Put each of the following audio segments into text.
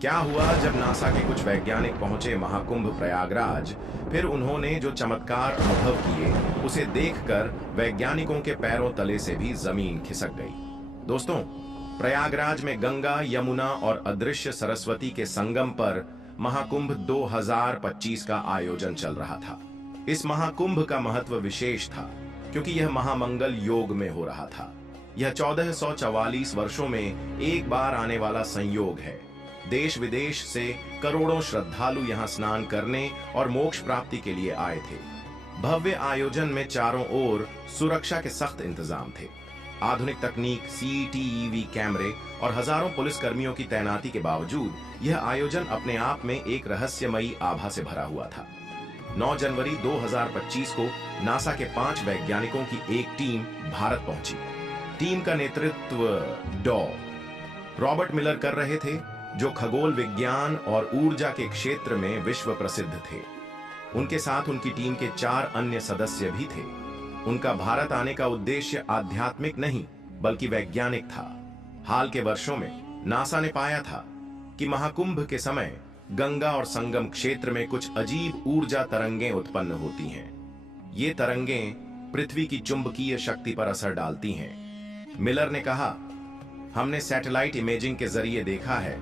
क्या हुआ जब नासा के कुछ वैज्ञानिक पहुंचे महाकुंभ प्रयागराज, फिर उन्होंने जो चमत्कार अनुभव किए उसे देखकर वैज्ञानिकों के पैरों तले से भी जमीन खिसक गई। दोस्तों, प्रयागराज में गंगा, यमुना और अदृश्य सरस्वती के संगम पर महाकुंभ 2025 का आयोजन चल रहा था। इस महाकुंभ का महत्व विशेष था क्योंकि यह महामंगल योग में हो रहा था। यह 1444 वर्षों में एक बार आने वाला संयोग है। देश विदेश से करोड़ों श्रद्धालु यहां स्नान करने और मोक्ष प्राप्ति के लिए आए थे। भव्य आयोजन में चारों ओर सुरक्षा के सख्त इंतजाम थे। आधुनिक तकनीक, सीसीटीवी कैमरे और हजारों पुलिसकर्मियों की तैनाती के बावजूद यह आयोजन अपने आप में एक रहस्यमयी आभा से भरा हुआ था। 9 जनवरी 2025 को नासा के 5 वैज्ञानिकों की एक टीम भारत पहुंची। टीम का नेतृत्व रॉबर्ट मिलर कर रहे थे, जो खगोल विज्ञान और ऊर्जा के क्षेत्र में विश्व प्रसिद्ध थे। उनके साथ उनकी टीम के 4 अन्य सदस्य भी थे। उनका भारत आने का उद्देश्य आध्यात्मिक नहीं बल्कि वैज्ञानिक था। हाल के वर्षों में नासा ने पाया था कि महाकुंभ के समय गंगा और संगम क्षेत्र में कुछ अजीब ऊर्जा तरंगें उत्पन्न होती हैं। ये तरंगें पृथ्वी की चुंबकीय शक्ति पर असर डालती हैं। मिलर ने कहा, हमने सैटेलाइट इमेजिंग के जरिए देखा है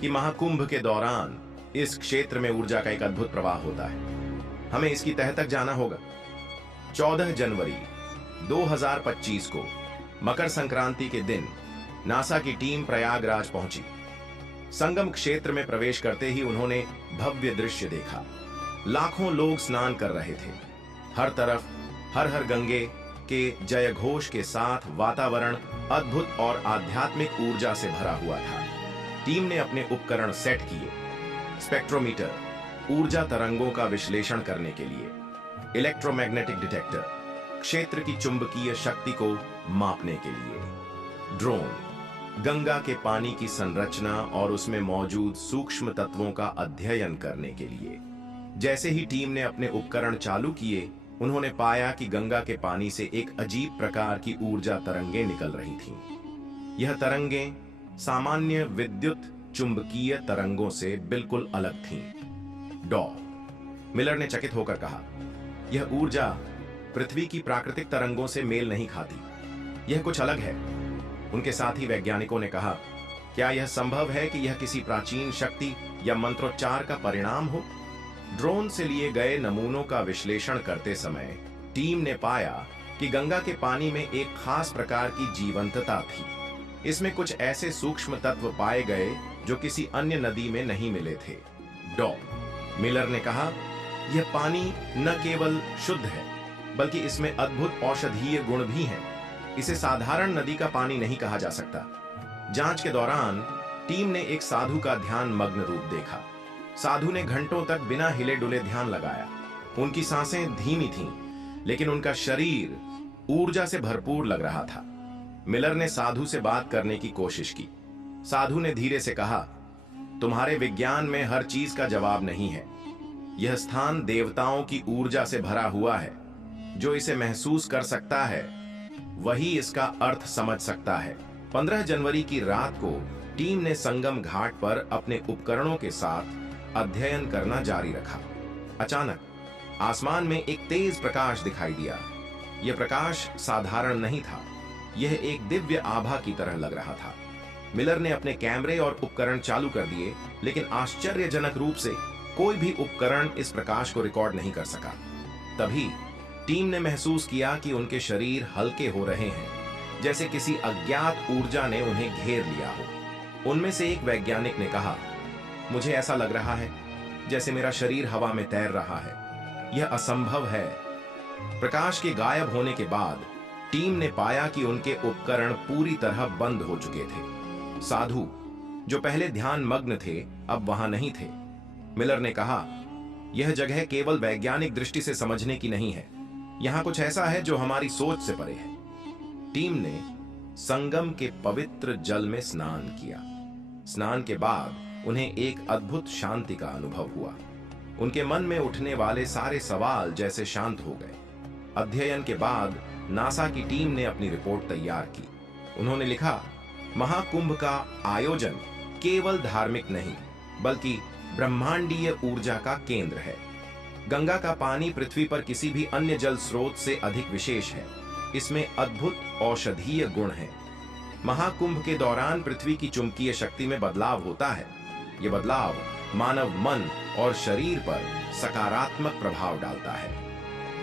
कि महाकुंभ के दौरान इस क्षेत्र में ऊर्जा का एक अद्भुत प्रवाह होता है। हमें इसकी तह तक जाना होगा। 14 जनवरी 2025 को मकर संक्रांति के दिन नासा की टीम प्रयागराज पहुंची। संगम क्षेत्र में प्रवेश करते ही उन्होंने भव्य दृश्य देखा। लाखों लोग स्नान कर रहे थे। हर तरफ हर हर गंगे के जय घोष के साथ वातावरण अद्भुत और आध्यात्मिक ऊर्जा से भरा हुआ था। टीम ने अपने उपकरण सेट किए। स्पेक्ट्रोमीटर, ऊर्जा तरंगों का विश्लेषण करने के लिए, इलेक्ट्रोमैग्नेटिक डिटेक्टर, क्षेत्र की चुंबकीय शक्ति को मापने के लिए, ड्रोन, गंगा के पानी की संरचना और उसमें मौजूद सूक्ष्म तत्वों का अध्ययन करने के लिए। जैसे ही टीम ने अपने उपकरण चालू किए, उन्होंने पाया कि गंगा के पानी से एक अजीब प्रकार की ऊर्जा तरंगें निकल रही थीं। यह तरंगें सामान्य विद्युत चुंबकीय तरंगों से बिल्कुल अलग थीं। मिलर ने चकित होकर कहा, यह ऊर्जा पृथ्वी की प्राकृतिक तरंगों से मेल नहीं खाती। यह कुछ अलग है। उनके साथी वैज्ञानिकों ने कहा, क्या यह संभव है कि यह किसी प्राचीन शक्ति या मंत्रोच्चार का परिणाम हो? ड्रोन से लिए गए नमूनों का विश्लेषण करते समय टीम ने पाया कि गंगा के पानी में एक खास प्रकार की जीवंतता थी। इसमें कुछ ऐसे सूक्ष्म तत्व पाए गए जो किसी अन्य नदी में नहीं मिले थे। मिलर ने कहा, यह पानी न केवल शुद्ध है बल्कि इसमें अद्भुत औषधीय गुण भी हैं। इसे साधारण नदी का पानी नहीं कहा जा सकता। जांच के दौरान टीम ने एक साधु का ध्यान मग्न रूप देखा। साधु ने घंटों तक बिना हिले डुले ध्यान लगाया। उनकी सांसें धीमी थीं, लेकिन उनका शरीर ऊर्जा से भरपूर लग रहा था। मिलर ने साधु से बात करने की कोशिश की। साधु ने धीरे से कहा, तुम्हारे विज्ञान में हर चीज का जवाब नहीं है। यह स्थान देवताओं की ऊर्जा से भरा हुआ है। जो इसे महसूस कर सकता है वही इसका अर्थ समझ सकता है। 15 जनवरी की रात को टीम ने संगम घाट पर अपने उपकरणों के साथ अध्ययन करना जारी रखा। अचानक आसमान में एक तेज प्रकाश दिखाई दिया। यह प्रकाश साधारण नहीं था। यह एक दिव्य आभा की तरह लग रहा था। मिलर ने अपने कैमरे और उपकरण चालू कर दिए, लेकिन आश्चर्यजनक रूप से कोई भी उपकरण इस प्रकाश को रिकॉर्ड नहीं कर सका। तभी टीम ने महसूस किया कि उनके शरीर हल्के हो रहे हैं, जैसे किसी अज्ञात ऊर्जा ने उन्हें घेर लिया हो। उनमें से एक वैज्ञानिक ने कहा, मुझे ऐसा लग रहा है जैसे मेरा शरीर हवा में तैर रहा है। यह असंभव है। प्रकाश के गायब होने के बाद टीम ने पाया कि उनके उपकरण पूरी तरह बंद हो चुके थे। साधु, जो पहले ध्यान मग्न थे, अब वहां नहीं थे। मिलर ने कहा, यह जगह केवल वैज्ञानिक दृष्टि से समझने की नहीं है। यहां कुछ ऐसा है जो हमारी सोच से परे है। टीम ने संगम के पवित्र जल में स्नान किया। स्नान के बाद उन्हें एक अद्भुत शांति का अनुभव हुआ। उनके मन में उठने वाले सारे सवाल जैसे शांत हो गए। अध्ययन के बाद नासा की टीम ने अपनी रिपोर्ट तैयार की। उन्होंने लिखा, महाकुंभ का आयोजन केवल धार्मिक नहीं बल्कि ब्रह्मांडीय ऊर्जा का केंद्र है। गंगा का पानी पृथ्वी पर किसी भी अन्य जल स्रोत से अधिक विशेष है। इसमें अद्भुत औषधीय गुण हैं। महाकुंभ के दौरान पृथ्वी की चुंबकीय शक्ति में बदलाव होता है। यह बदलाव मानव मन और शरीर पर सकारात्मक प्रभाव डालता है।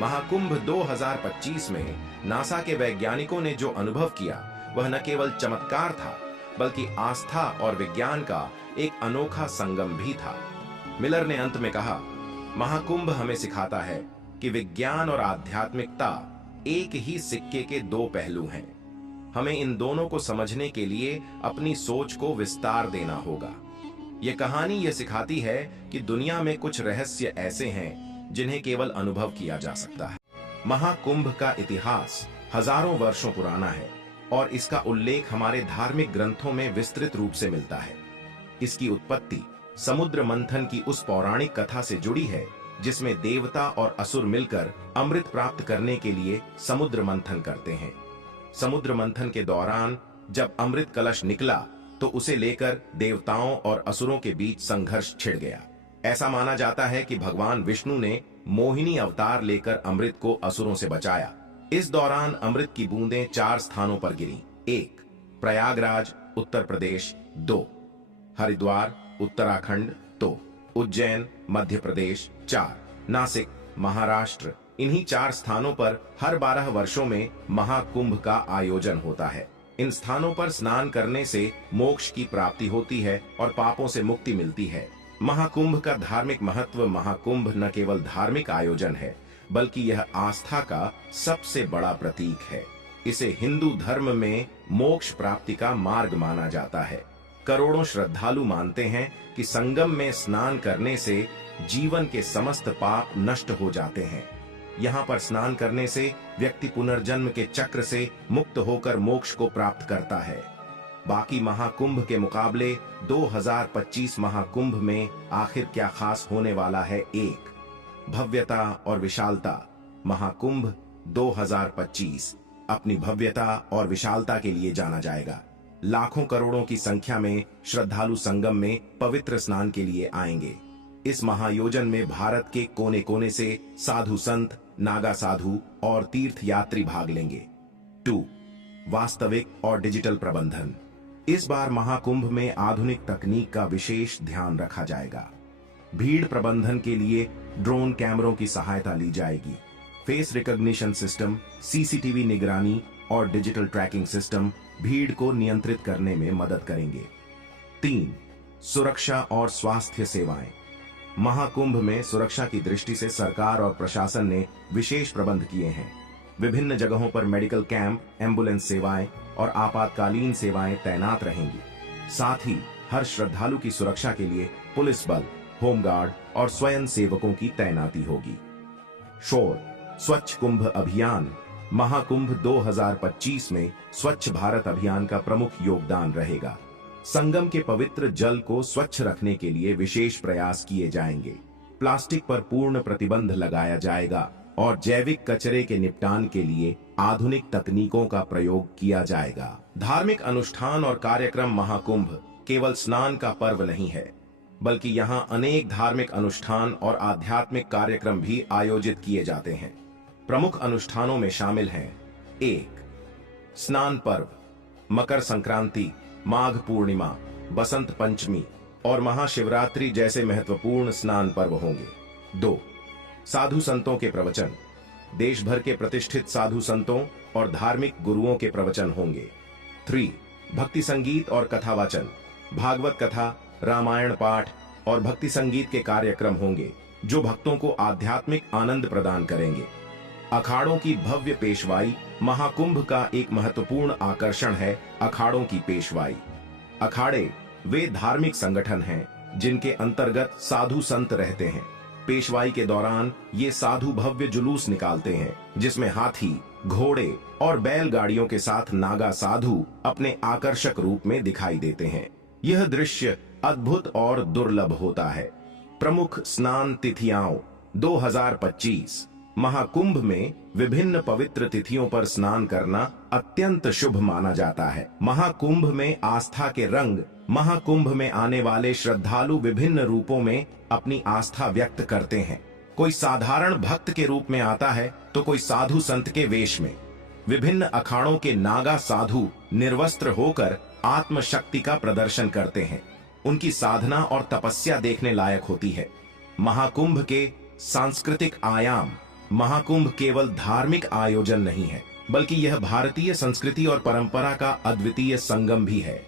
महाकुंभ 2025 में नासा के वैज्ञानिकों ने जो अनुभव किया वह न केवल चमत्कार था, बल्कि आस्था और विज्ञान का एक अनोखा संगम भी था। मिलर ने अंत में कहा, महाकुंभ हमें सिखाता है कि विज्ञान और आध्यात्मिकता एक ही सिक्के के दो पहलू हैं। हमें इन दोनों को समझने के लिए अपनी सोच को विस्तार देना होगा। यह कहानी यह सिखाती है कि दुनिया में कुछ रहस्य ऐसे हैं जिन्हें केवल अनुभव किया जा सकता है। महाकुंभ का इतिहास हजारों वर्षों पुराना है और इसका उल्लेख हमारे धार्मिक ग्रंथों में विस्तृत रूप से मिलता है। इसकी उत्पत्ति समुद्र मंथन की उस पौराणिक कथा से जुड़ी है जिसमें देवता और असुर मिलकर अमृत प्राप्त करने के लिए समुद्र मंथन करते हैं। समुद्र मंथन के दौरान जब अमृत कलश निकला तो उसे लेकर देवताओं और असुरों के बीच संघर्ष छिड़ गया। ऐसा माना जाता है कि भगवान विष्णु ने मोहिनी अवतार लेकर अमृत को असुरों से बचाया। इस दौरान अमृत की बूंदें 4 स्थानों पर गिरी। 1 प्रयागराज उत्तर प्रदेश, 2 हरिद्वार उत्तराखंड, 2 उज्जैन मध्य प्रदेश, 4 नासिक महाराष्ट्र। इन्हीं 4 स्थानों पर हर 12 वर्षों में महाकुंभ का आयोजन होता है। इन स्थानों पर स्नान करने से मोक्ष की प्राप्ति होती है और पापों से मुक्ति मिलती है। महाकुंभ का धार्मिक महत्व। महाकुंभ न केवल धार्मिक आयोजन है, बल्कि यह आस्था का सबसे बड़ा प्रतीक है। इसे हिंदू धर्म में मोक्ष प्राप्ति का मार्ग माना जाता है। करोड़ों श्रद्धालु मानते हैं कि संगम में स्नान करने से जीवन के समस्त पाप नष्ट हो जाते हैं। यहाँ पर स्नान करने से व्यक्ति पुनर्जन्म के चक्र से मुक्त होकर मोक्ष को प्राप्त करता है। बाकी महाकुंभ के मुकाबले 2025 महाकुंभ में आखिर क्या खास होने वाला है? 1 भव्यता और विशालता। महाकुंभ 2025 अपनी भव्यता और विशालता के लिए जाना जाएगा। लाखों करोड़ों की संख्या में श्रद्धालु संगम में पवित्र स्नान के लिए आएंगे। इस महायोजन में भारत के कोने कोने से साधु संत, नागा साधु और तीर्थ यात्री भाग लेंगे। 2 वास्तविक और डिजिटल प्रबंधन। इस बार महाकुंभ में आधुनिक तकनीक का विशेष ध्यान रखा जाएगा। भीड़ प्रबंधन के लिए ड्रोन कैमरों की सहायता ली जाएगी। फेस रिकॉग्निशन सिस्टम, सीसीटीवी निगरानी और डिजिटल ट्रैकिंग सिस्टम भीड़ को नियंत्रित करने में मदद करेंगे। 3 सुरक्षा और स्वास्थ्य सेवाएं। महाकुंभ में सुरक्षा की दृष्टि से सरकार और प्रशासन ने विशेष प्रबंध किए हैं। विभिन्न जगहों पर मेडिकल कैंप, एम्बुलेंस सेवाएं और आपातकालीन सेवाएं तैनात रहेंगी। साथ ही हर श्रद्धालु की सुरक्षा के लिए पुलिस बल, होमगार्ड और स्वयं सेवकों की तैनाती होगी। शोर स्वच्छ कुंभ अभियान। महाकुंभ 2025 में स्वच्छ भारत अभियान का प्रमुख योगदान रहेगा। संगम के पवित्र जल को स्वच्छ रखने के लिए विशेष प्रयास किए जाएंगे। प्लास्टिक पर पूर्ण प्रतिबंध लगाया जाएगा और जैविक कचरे के निपटान के लिए आधुनिक तकनीकों का प्रयोग किया जाएगा। धार्मिक अनुष्ठान और कार्यक्रम। महाकुंभ केवल स्नान का पर्व नहीं है, बल्कि यहाँ अनेक धार्मिक अनुष्ठान और आध्यात्मिक कार्यक्रम भी आयोजित किए जाते हैं। प्रमुख अनुष्ठानों में शामिल हैं 1 स्नान पर्व। मकर संक्रांति, माघ पूर्णिमा, बसंत पंचमी और महाशिवरात्रि जैसे महत्वपूर्ण स्नान पर्व होंगे। 2 साधु संतों के प्रवचन। देश भर के प्रतिष्ठित साधु संतों और धार्मिक गुरुओं के प्रवचन होंगे। 3 भक्ति संगीत और कथा वाचन। भागवत कथा, रामायण पाठ और भक्ति संगीत के कार्यक्रम होंगे जो भक्तों को आध्यात्मिक आनंद प्रदान करेंगे। अखाड़ों की भव्य पेशवाई। महाकुंभ का एक महत्वपूर्ण आकर्षण है अखाड़ों की पेशवाई। अखाड़े वे धार्मिक संगठन हैं जिनके अंतर्गत साधु संत रहते हैं। पेशवाई के दौरान ये साधु भव्य जुलूस निकालते हैं जिसमें हाथी, घोड़े और बैलगाड़ियों के साथ नागा साधु अपने आकर्षक रूप में दिखाई देते हैं। यह दृश्य अद्भुत और दुर्लभ होता है। प्रमुख स्नान तिथियां। 2025 महाकुंभ में विभिन्न पवित्र तिथियों पर स्नान करना अत्यंत शुभ माना जाता है। महाकुंभ में आस्था के रंग महाकुंभ में आने वाले श्रद्धालु विभिन्न रूपों में अपनी आस्था व्यक्त करते हैं। कोई साधारण भक्त के रूप में आता है तो कोई साधु संत के वेश में। विभिन्न अखाड़ों के नागा साधु निर्वस्त्र होकर आत्मशक्ति का प्रदर्शन करते हैं। उनकी साधना और तपस्या देखने लायक होती है। महाकुंभ के सांस्कृतिक आयाम। महाकुंभ केवल धार्मिक आयोजन नहीं है, बल्कि यह भारतीय संस्कृति और परंपरा का अद्वितीय संगम भी है।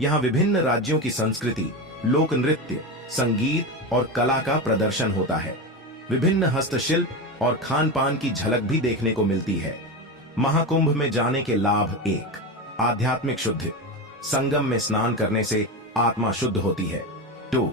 यहाँ विभिन्न राज्यों की संस्कृति, लोक नृत्य, संगीत और कला का प्रदर्शन होता है। विभिन्न हस्तशिल्प और खान पान की झलक भी देखने को मिलती है। महाकुंभ में जाने के लाभ: 1. आध्यात्मिक शुद्धि। संगम में स्नान करने से आत्मा शुद्ध होती है। 2.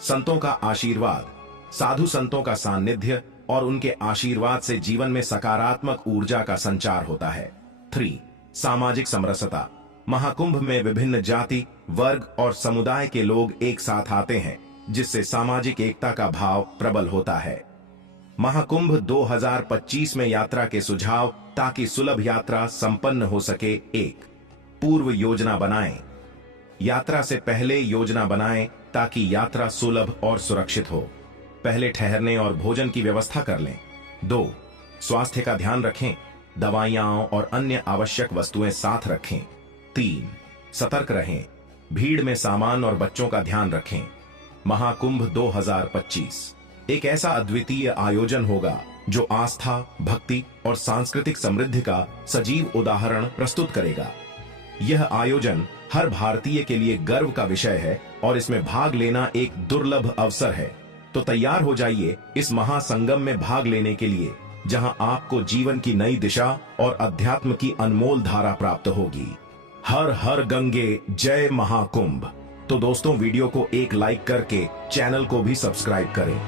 संतों का आशीर्वाद। साधु संतों का सानिध्य और उनके आशीर्वाद से जीवन में सकारात्मक ऊर्जा का संचार होता है। 3. सामाजिक समरसता। महाकुंभ में विभिन्न जाति, वर्ग और समुदाय के लोग एक साथ आते हैं, जिससे सामाजिक एकता का भाव प्रबल होता है। महाकुंभ 2025 में यात्रा के सुझाव ताकि सुलभ यात्रा संपन्न हो सके। 1. पूर्व योजना बनाएं। यात्रा से पहले योजना बनाएं ताकि यात्रा सुलभ और सुरक्षित हो। पहले ठहरने और भोजन की व्यवस्था कर लें। 2. स्वास्थ्य का ध्यान रखें। दवाइयां और अन्य आवश्यक वस्तुएं साथ रखें। 3. सतर्क रहें। भीड़ में सामान और बच्चों का ध्यान रखें। महाकुंभ 2025 एक ऐसा अद्वितीय आयोजन होगा जो आस्था, भक्ति और सांस्कृतिक समृद्धि का सजीव उदाहरण प्रस्तुत करेगा। यह आयोजन हर भारतीय के लिए गर्व का विषय है और इसमें भाग लेना एक दुर्लभ अवसर है। तो तैयार हो जाइए इस महासंगम में भाग लेने के लिए, जहां आपको जीवन की नई दिशा और अध्यात्म की अनमोल धारा प्राप्त होगी। हर हर गंगे, जय महाकुंभ। तो दोस्तों, वीडियो को एक लाइक करके चैनल को भी सब्सक्राइब करें।